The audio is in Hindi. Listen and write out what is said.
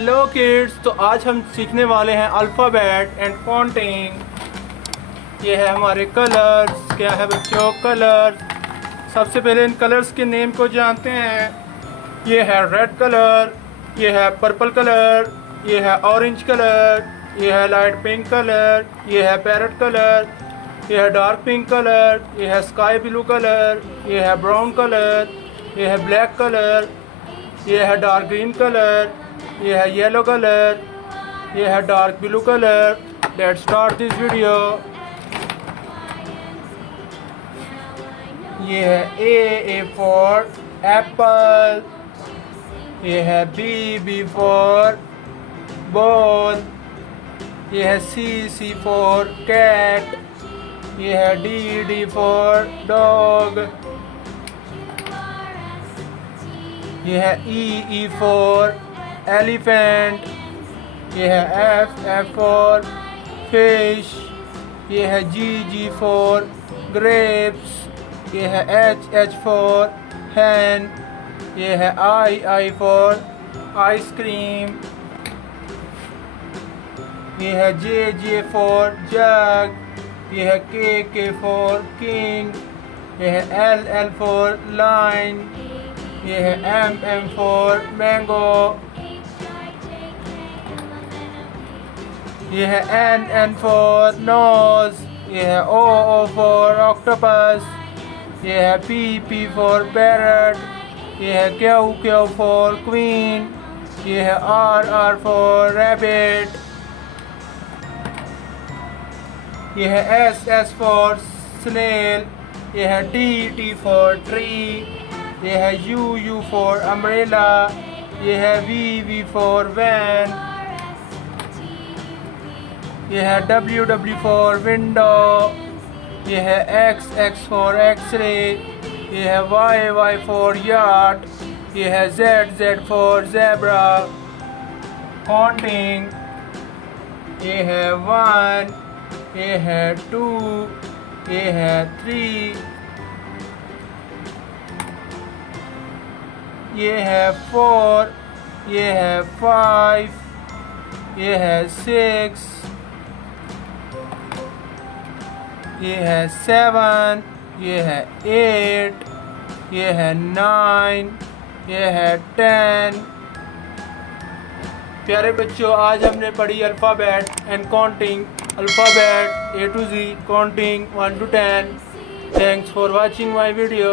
हेलो किड्स, तो आज हम सीखने वाले हैं अल्फ़ाबेट एंड काउंटिंग। ये है हमारे कलर्स। क्या है बच्चों? कलर्स। सबसे पहले इन कलर्स के नेम को जानते हैं। ये है रेड कलर, ये है पर्पल कलर, ये है ऑरेंज कलर, ये है लाइट पिंक कलर, ये है पैरेट कलर, ये है डार्क पिंक कलर, ये है स्काई ब्लू कलर, ये है ब्राउन कलर, ये है ब्लैक कलर, ये है डार्क ग्रीन कलर, ये है येलो कलर, ये है dark blue colour. Let's start this video. ये है ए फॉर एप्पल, ये है बी फॉर बॉल, ये है सी फॉर कैट, ये है डी फॉर डॉग, ये है ई फॉर एलिफेंट, ये है एफ फॉर फिश, ये है जी फॉर ग्रेप्स, ये है एच फॉर हैन, ये है आई फॉर आइसक्रीम, ये है जे फॉर जग, ये है के फॉर किंग, ये है एल फॉर लाइन, ये है एम फॉर मैंगो, ये है एन फॉर नोज, ये है ओ फॉर ऑक्टोपस, ये है पी फॉर पैरट, ये है क्यू फॉर क्वीन, ये है आर फॉर रैबिट, ये है एस फॉर स्नेल, ये है टी फॉर ट्री, ये है यू फॉर अम्ब्रेला, ये है वी फॉर वैन, ये है डब्ल्यू फॉर विंडो, ये है एक्स फॉर एक्सरे, ये है वाई फॉर यार्ड, ये है जेड फॉर ज़ेब्रा। काउंटिंग, ये है 1, ये है 2, ये है 3, ये है 4, ये है 5, ये है 6, ये है 7, ये है 8, ये है 9, ये है 10। प्यारे बच्चों, आज हमने पढ़ी alphabet and counting. Alphabet A to Z, counting 1 to 10। Thanks for watching my video.